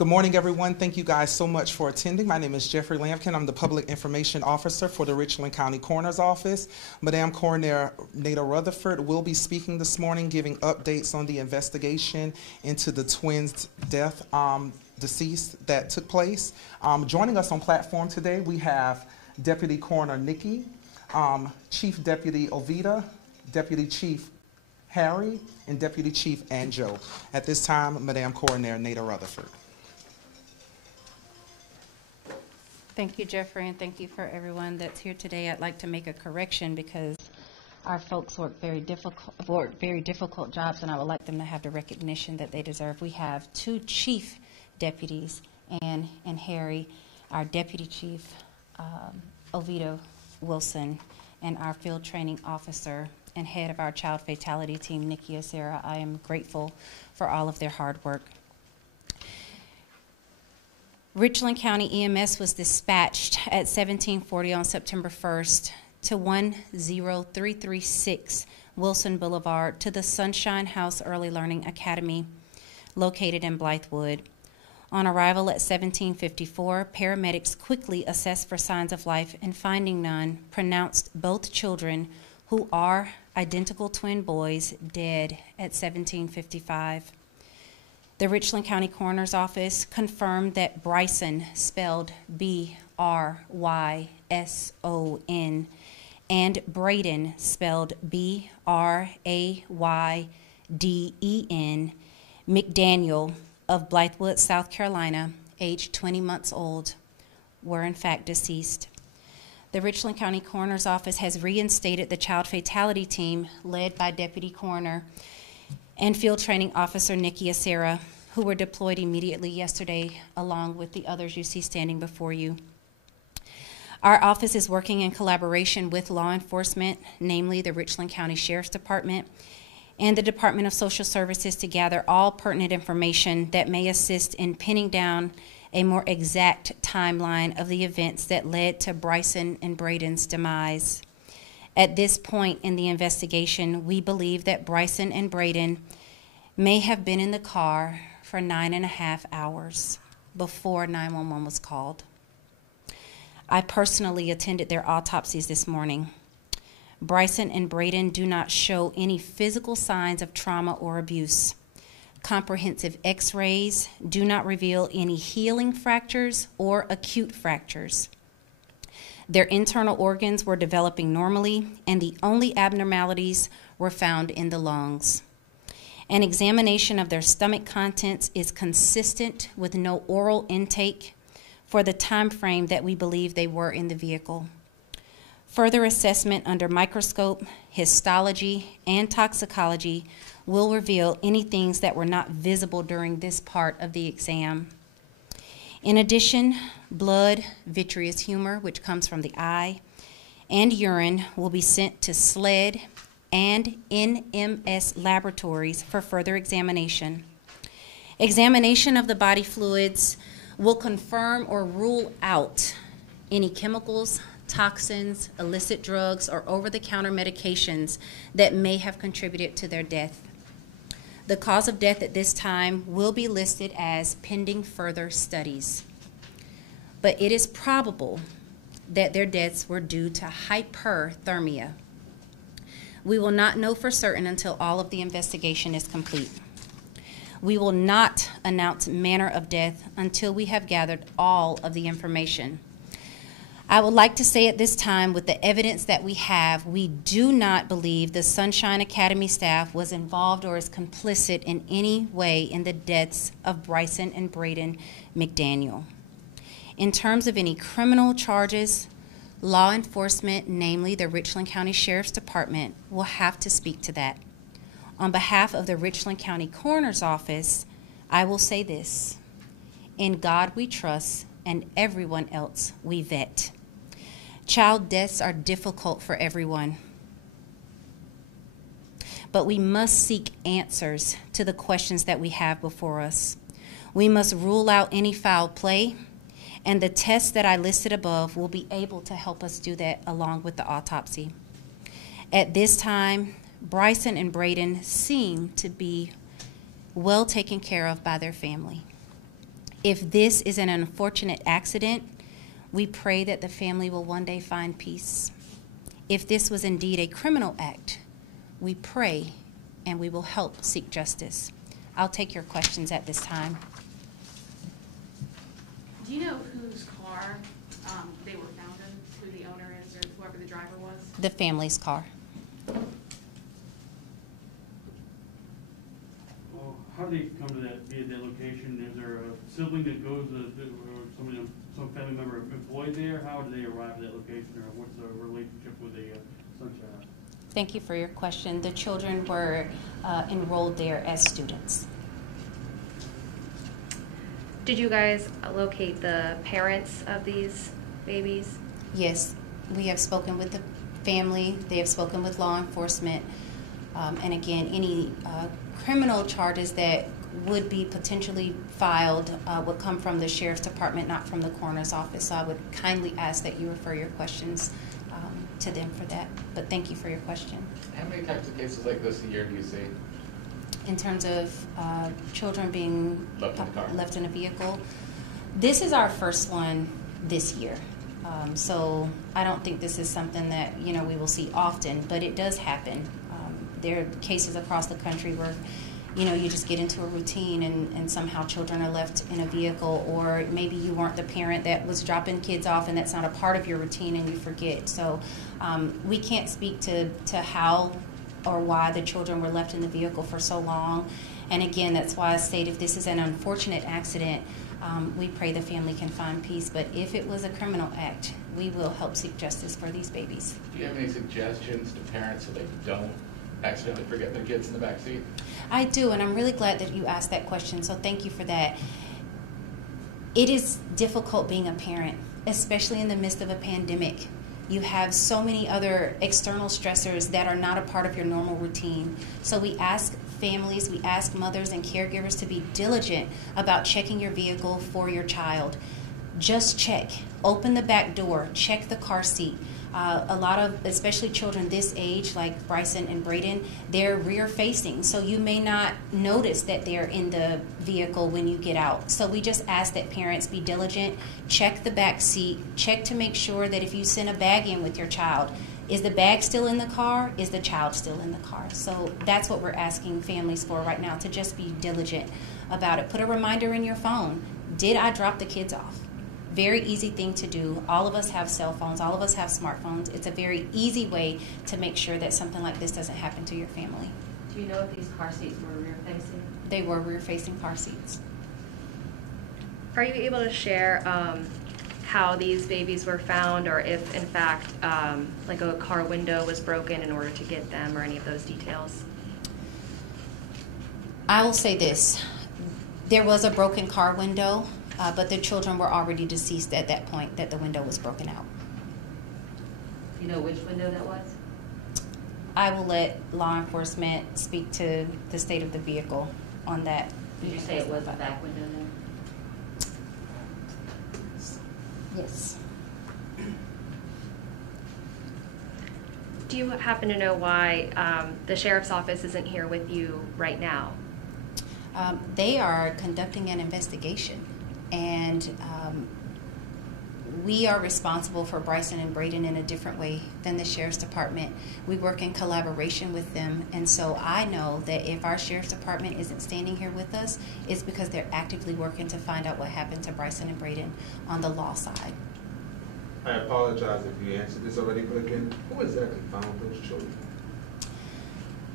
Good morning, everyone. Thank you guys so much for attending. My name is Jeffrey Lampkin. I'm the Public Information Officer for the Richland County Coroner's Office. Madam Coroner Naida Rutherford will be speaking this morning, giving updates on the investigation into the twins' death, deceased that took place. Joining us on platform today, we have Deputy Coroner Nikki, Chief Deputy Ovita, Deputy Chief Harry, and Deputy Chief Anjo. At this time, Madam Coroner Naida Rutherford. Thank you, Jeffrey, and thank you for everyone that's here today. I'd like to make a correction because our folks work very difficult jobs, and I would like them to have the recognition that they deserve. We have two chief deputies, Ann and Harry, our deputy chief, Ovita Wilson, and our field training officer and head of our child fatality team, Nikki Acera. I am grateful for all of their hard work. Richland County EMS was dispatched at 1740 on September 1st to 10336 Wilson Boulevard to the Sunshine House Early Learning Academy located in Blythewood. On arrival at 1754, paramedics quickly assessed for signs of life and finding none, pronounced both children, who are identical twin boys, dead at 1755. The Richland County Coroner's Office confirmed that Bryson, spelled B-R-Y-S-O-N, and Brayden, spelled B-R-A-Y-D-E-N, McDaniel of Blythewood, South Carolina, aged 20 months old, were in fact deceased. The Richland County Coroner's Office has reinstated the child fatality team led by Deputy Coroner and Field Training Officer Nikki Acera, who were deployed immediately yesterday, along with the others you see standing before you. Our office is working in collaboration with law enforcement, namely the Richland County Sheriff's Department and the Department of Social Services, to gather all pertinent information that may assist in pinning down a more exact timeline of the events that led to Bryson and Brayden's demise. At this point in the investigation, we believe that Bryson and Brayden may have been in the car for 9.5 hours before 911 was called. I personally attended their autopsies this morning. Bryson and Brayden do not show any physical signs of trauma or abuse. Comprehensive x-rays do not reveal any healing fractures or acute fractures. Their internal organs were developing normally, and the only abnormalities were found in the lungs. An examination of their stomach contents is consistent with no oral intake for the time frame that we believe they were in the vehicle. Further assessment under microscope, histology, and toxicology will reveal any things that were not visible during this part of the exam. In addition, blood, vitreous humor, which comes from the eye, and urine will be sent to SLED and NMS laboratories for further examination. Examination of the body fluids will confirm or rule out any chemicals, toxins, illicit drugs, or over-the-counter medications that may have contributed to their death. The cause of death at this time will be listed as pending further studies, but it is probable that their deaths were due to hyperthermia. We will not know for certain until all of the investigation is complete. We will not announce manner of death until we have gathered all of the information. I would like to say at this time, with the evidence that we have, we do not believe the Sunshine Academy staff was involved or is complicit in any way in the deaths of Bryson and Brayden McDaniel. In terms of any criminal charges, law enforcement, namely the Richland County Sheriff's Department, will have to speak to that. On behalf of the Richland County Coroner's Office, I will say this: in God we trust, and everyone else we vet. Child deaths are difficult for everyone, but we must seek answers to the questions that we have before us. We must rule out any foul play, and the tests that I listed above will be able to help us do that along with the autopsy. At this time, Bryson and Brayden seem to be well taken care of by their family. If this is an unfortunate accident, we pray that the family will one day find peace. If this was indeed a criminal act, we pray and we will help seek justice. I'll take your questions at this time. Do you know whose car they were found in, who the owner is, or whoever the driver was? The family's car. Well, how do they come to that location? Is there a sibling that goes, or some family member employed there? How do they arrive at that location, or what's the relationship with the sunshine? Thank you for your question. The children were enrolled there as students. Did you guys locate the parents of these babies? Yes, we have spoken with the family. They have spoken with law enforcement. And again, any criminal charges that would be potentially filed would come from the Sheriff's Department, not from the Coroner's Office. So I would kindly ask that you refer your questions to them for that. But thank you for your question. How many types of cases like this a year do you see? In terms of children being left in a vehicle, this is our first one this year. So I don't think this is something that we will see often, but it does happen. There are cases across the country where you just get into a routine and somehow children are left in a vehicle, or maybe you weren't the parent that was dropping kids off and that's not a part of your routine and you forget. So we can't speak to how or why the children were left in the vehicle for so long. And again, that's why I state if this is an unfortunate accident, we pray the family can find peace. But if it was a criminal act, we will help seek justice for these babies. Do you have any suggestions to parents so they don't accidentally forget their kids in the back seat? I do, and I'm really glad that you asked that question, so thank you for that. It is difficult being a parent, especially in the midst of a pandemic. You have so many other external stressors that are not a part of your normal routine. So we ask families, we ask mothers and caregivers to be diligent about checking your vehicle for your child. Just check. Open the back door. Check the car seat. A lot of, especially children this age, like Bryson and Brayden, they're rear facing. So you may not notice that they're in the vehicle when you get out. So we just ask that parents be diligent, check the back seat, check to make sure that if you send a bag in with your child, is the bag still in the car? Is the child still in the car? So that's what we're asking families for right now, to just be diligent about it. Put a reminder in your phone. Did I drop the kids off? Very easy thing to do. All of us have cell phones. All of us have smartphones. It's a very easy way to make sure that something like this doesn't happen to your family. Do you know if these car seats were rear-facing? They were rear-facing car seats. Are you able to share how these babies were found, or if, in fact, like a car window was broken in order to get them, or any of those details? I will say this. There was a broken car window, but the children were already deceased at that point that the window was broken out. Do you know which window that was? I will let law enforcement speak to the state of the vehicle on that. Did you say it was the back window then? Yes. Do you happen to know why the sheriff's office isn't here with you right now? They are conducting an investigation, and we are responsible for Bryson and Brayden in a different way than the Sheriff's Department. We work in collaboration with them, and so I know that if our Sheriff's Department isn't standing here with us, it's because they're actively working to find out what happened to Bryson and Brayden on the law side. I apologize if you answered this already, but again, who exactly found those children?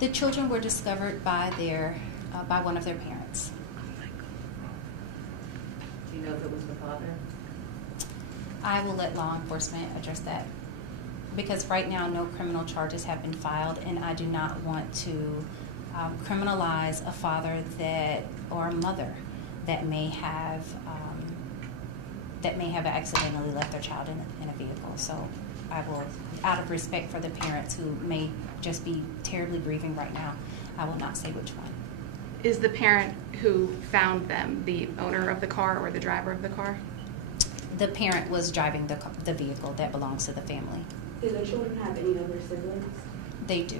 The children were discovered by by one of their parents. Do you know if it was the father? I will let law enforcement address that, because right now no criminal charges have been filed, and I do not want to criminalize a father or a mother that may have accidentally left their child in a vehicle. So I will, out of respect for the parents who may just be terribly grieving right now, I will not say which one. Is the parent who found them the owner of the car or the driver of the car? The parent was driving the vehicle that belongs to the family. Do the children have any other siblings? They do.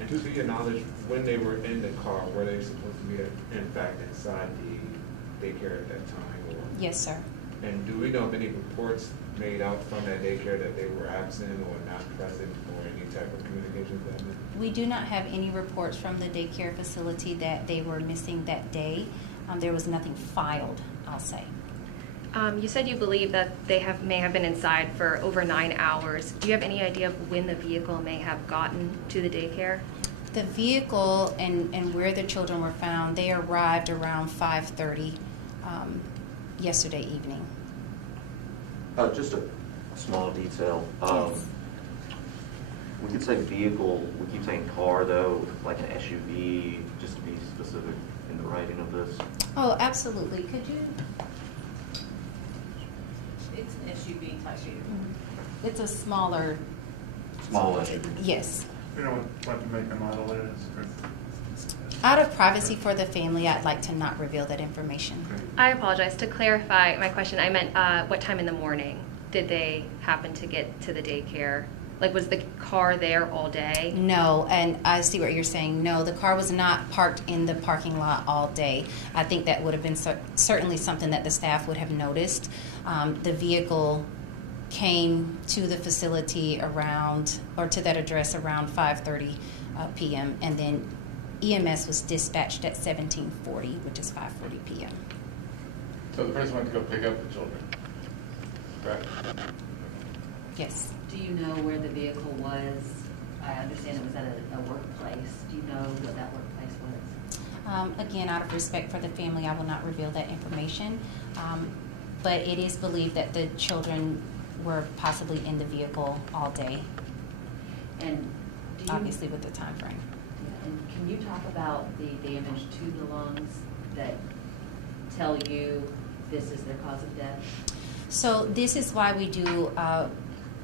And To your knowledge, when they were in the car, were they supposed to be in fact inside the daycare at that time? Or? Yes, sir. And do we know of any reports made out from that daycare that they were absent or not present or any type of communication with them? We do not have any reports from the daycare facility that they were missing that day. There was nothing filed, I'll say. You said you believe that they may have been inside for over 9 hours. Do you have any idea of when the vehicle may have gotten to the daycare? The vehicle and where the children were found, they arrived around 5:30 yesterday evening. Just a small detail. Yes. We could say vehicle, we keep saying car though, like an SUV, just to be specific in the writing of this. Oh, absolutely. Could you? It's an SUV type vehicle. It's a smaller. Small SUV. Yes. You know what the make and model is? Out of privacy for the family, I'd like to not reveal that information. I apologize. To clarify my question, I meant what time in the morning did they happen to get to the daycare? Like, was the car there all day? No, and I see what you're saying. No, the car was not parked in the parking lot all day. I think that would have been certainly something that the staff would have noticed. The vehicle came to the facility around, or to that address around 5:30 p.m., and then EMS was dispatched at 17:40, which is 5:40 p.m. So the person went to go pick up the children, correct? Yes. Do you know where the vehicle was? I understand it was at a workplace. Do you know what that workplace was? Again, out of respect for the family, I will not reveal that information. But it is believed that the children were possibly in the vehicle all day, And do you, obviously with the time frame. and can you talk about the damage to the lungs that tell you this is their cause of death? So this is why we do,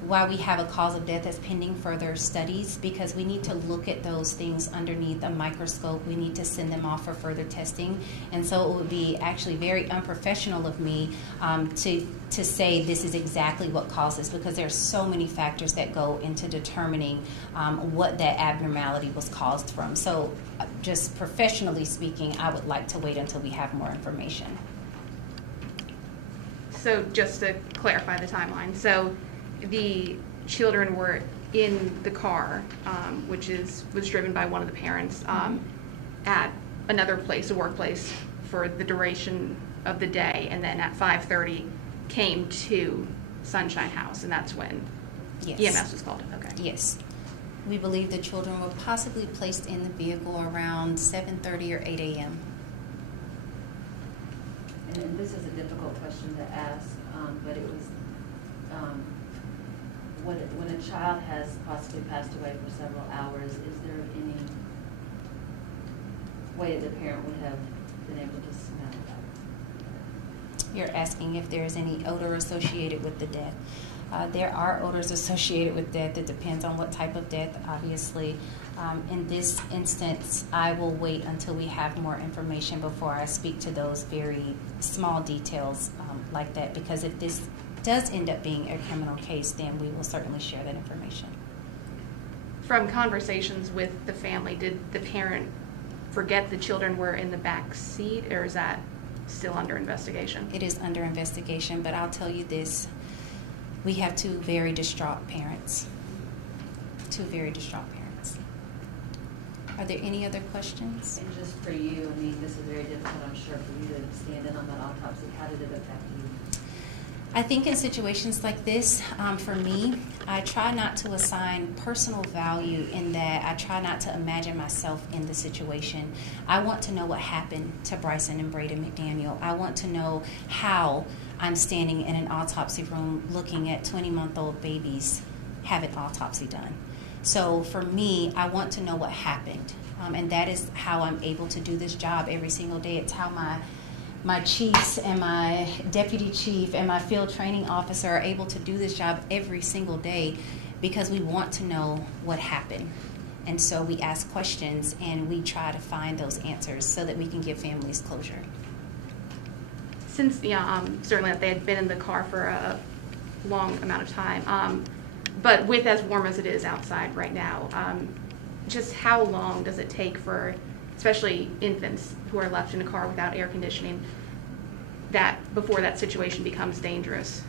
why we have a cause of death as pending further studies, because we need to look at those things underneath a microscope. We need to send them off for further testing. And so it would be actually very unprofessional of me to say this is exactly what caused this, because there are so many factors that go into determining what that abnormality was caused from. So just professionally speaking, I would like to wait until we have more information. So just to clarify the timeline, so the children were in the car, which was driven by one of the parents, at another place, a workplace, for the duration of the day, and then at 5:30 came to Sunshine House, and that's when Yes. EMS was called. Okay. Yes. We believe the children were possibly placed in the vehicle around 7:30 or 8 a.m. And this is a difficult question to ask, but it was, when a child has possibly passed away for several hours, is there any way the parent would have been able to smell that? You're asking if there's any odor associated with the death. There are odors associated with death. It depends on what type of death, obviously. In this instance, I will wait until we have more information before I speak to those very small details like that, because if this does end up being a criminal case, then we will certainly share that information. From conversations with the family, did the parent forget the children were in the back seat, or is that still under investigation? It is under investigation, but I'll tell you this. We have two very distraught parents. Two very distraught parents. Are there any other questions? And just for you, I mean, this is very difficult, I'm sure, for you to stand in on that autopsy. How did it affect you? I think in situations like this, for me, I try not to assign personal value in that. I try not to imagine myself in the situation. I want to know what happened to Bryson and Brayden McDaniel. I want to know how I'm standing in an autopsy room looking at 20-month-old babies have an autopsy done. So for me, I want to know what happened. And that is how I'm able to do this job every single day. It's how my chiefs and my deputy chief and my field training officer are able to do this job every single day, because we want to know what happened. And so we ask questions and we try to find those answers so that we can give families closure. Since certainly that they had been in the car for a long amount of time, but with as warm as it is outside right now, just how long does it take for, especially infants who are left in a car without air conditioning, that before that situation becomes dangerous?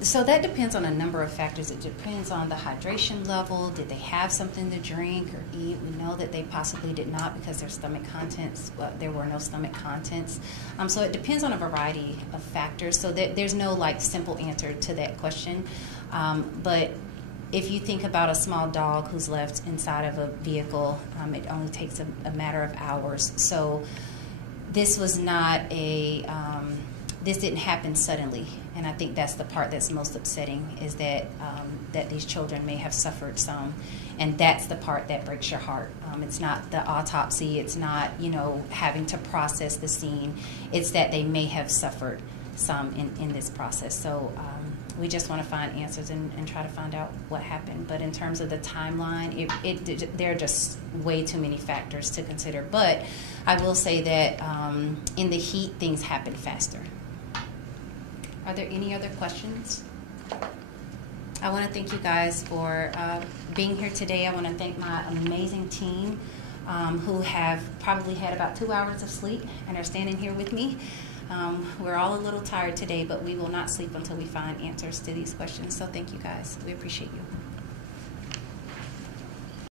So that depends on a number of factors. It depends on the hydration level. Did they have something to drink or eat? We know that they possibly did not because their stomach contents, well, there were no stomach contents. So it depends on a variety of factors. So there's no like simple answer to that question. But if you think about a small dog who's left inside of a vehicle, it only takes a matter of hours. So this was not this didn't happen suddenly, and I think that's the part that's most upsetting, is that that these children may have suffered some, and that's the part that breaks your heart. It's not the autopsy, it's not, you know, having to process the scene, it's that they may have suffered some in this process. So we just want to find answers and try to find out what happened. But in terms of the timeline, there are just way too many factors to consider. But I will say that in the heat, things happen faster. Are there any other questions? I want to thank you guys for being here today. I want to thank my amazing team who have probably had about 2 hours of sleep and are standing here with me. We're all a little tired today, but we will not sleep until we find answers to these questions. So thank you guys. We appreciate you.